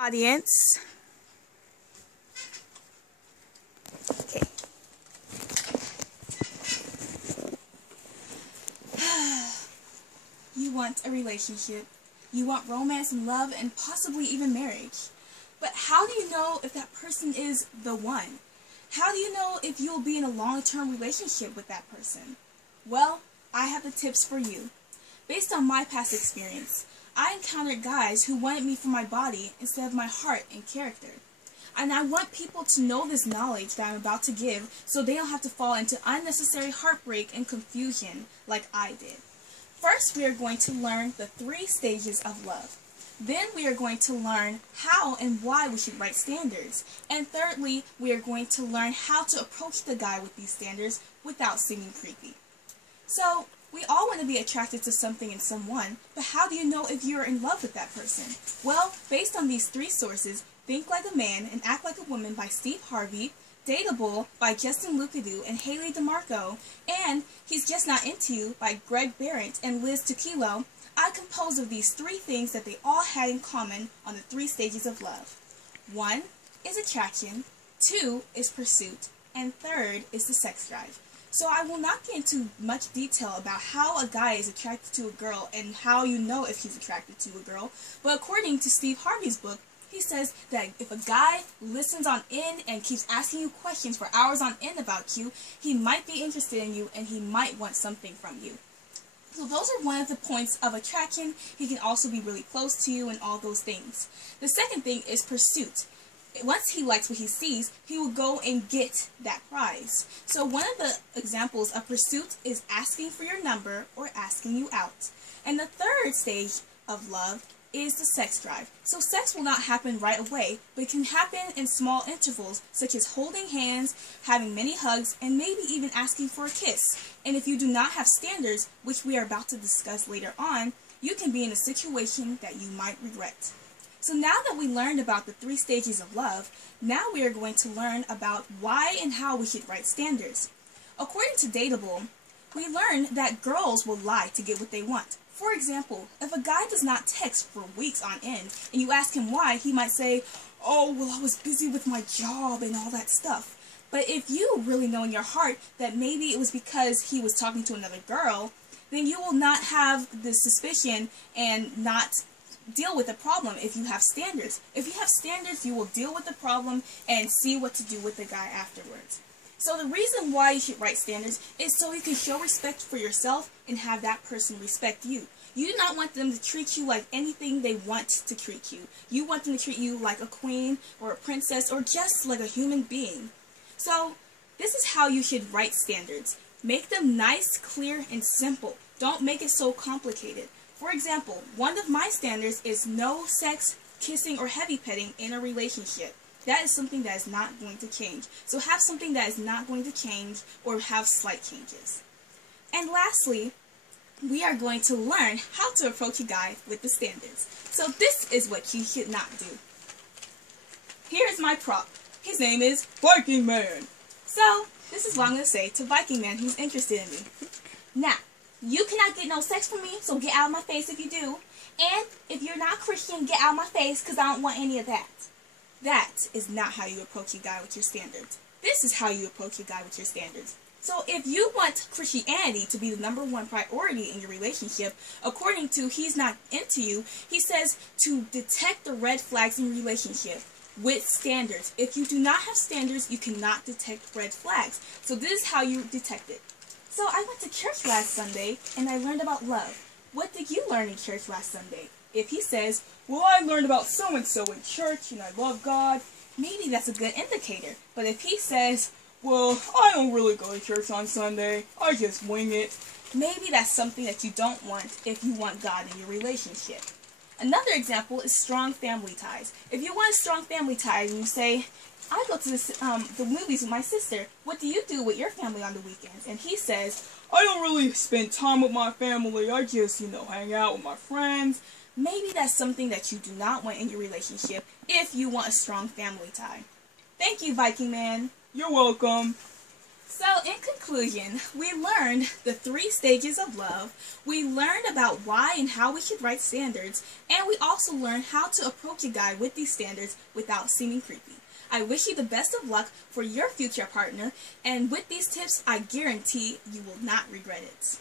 Audience. Okay. You want a relationship. You want romance and love and possibly even marriage. But how do you know if that person is the one? How do you know if you will be in a long-term relationship with that person? Well, I have the tips for you. Based on my past experience, I encountered guys who wanted me for my body instead of my heart and character. And I want people to know this knowledge that I'm about to give so they don't have to fall into unnecessary heartbreak and confusion like I did. First, we are going to learn the 3 stages of love. Then we are going to learn how and why we should write standards. And thirdly, we are going to learn how to approach the guy with these standards without seeming creepy. So, we all want to be attracted to something and someone, but how do you know if you are in love with that person? Well, based on these 3 sources, Think Like a Man and Act Like a Woman by Steve Harvey, Dateable by Justin Lucadoo and Haley DeMarco, and He's Just Not Into You by Greg Barrett and Liz Tequilo, I composed of these 3 things that they all had in common on the 3 stages of love. 1 is attraction, 2 is pursuit, and 3rd is the sex drive. So I will not get into much detail about how a guy is attracted to a girl and how you know if he's attracted to a girl, but according to Steve Harvey's book, he says that if a guy listens on in and keeps asking you questions for hours on end about you, he might be interested in you and he might want something from you. So those are one of the points of attraction. He can also be really close to you and all those things. The second thing is pursuit. Once he likes what he sees, he will go and get that prize. So one of the examples of pursuit is asking for your number or asking you out. And the 3rd stage of love is the sex drive. So sex will not happen right away, but it can happen in small intervals, such as holding hands, having many hugs, and maybe even asking for a kiss. And if you do not have standards, which we are about to discuss later on, you can be in a situation that you might regret. So now that we learned about the 3 stages of love, now we are going to learn about why and how we should write standards. According to Dateable, we learned that girls will lie to get what they want. For example, if a guy does not text for weeks on end, and you ask him why, he might say, "Oh, well, I was busy with my job and all that stuff." But if you really know in your heart that maybe it was because he was talking to another girl, then you will not have the suspicion and not deal with the problem if you have standards. If you have standards, you will deal with the problem and see what to do with the guy afterwards. So the reason why you should write standards is so you can show respect for yourself and have that person respect you. You do not want them to treat you like anything they want to treat you. You want them to treat you like a queen or a princess or just like a human being. So this is how you should write standards. Make them nice, clear, and simple. Don't make it so complicated. For example, one of my standards is no sex, kissing, or heavy petting in a relationship. That is something that is not going to change. So have something that is not going to change or have slight changes. And lastly, we are going to learn how to approach a guy with the standards. So this is what you should not do. Here is my prop. His name is Viking Man. So this is what I'm going to say to Viking Man who's interested in me. Now, you cannot get no sex from me, so get out of my face if you do. And if you're not Christian, get out of my face because I don't want any of that. That is not how you approach a guy with your standards. This is how you approach a guy with your standards. So if you want Christianity to be the #1 priority in your relationship, according to He's Not Into You, he says to detect the red flags in your relationship with standards. If you do not have standards, you cannot detect red flags. So this is how you detect it. So I went to church last Sunday, and I learned about love. What did you learn in church last Sunday? If he says, "Well, I learned about so-and-so in church, and I love God," maybe that's a good indicator. But if he says, "Well, I don't really go to church on Sunday, I just wing it," maybe that's something that you don't want if you want God in your relationship. Another example is strong family ties. If you want a strong family tie and you say, "I go to the movies with my sister. What do you do with your family on the weekends?" And he says, "I don't really spend time with my family. I just, hang out with my friends." Maybe that's something that you do not want in your relationship if you want a strong family tie. Thank you, Viking Man. You're welcome. So, in conclusion, we learned the 3 stages of love, we learned about why and how we should write standards, and we also learned how to approach a guy with these standards without seeming creepy. I wish you the best of luck for your future partner, and with these tips, I guarantee you will not regret it.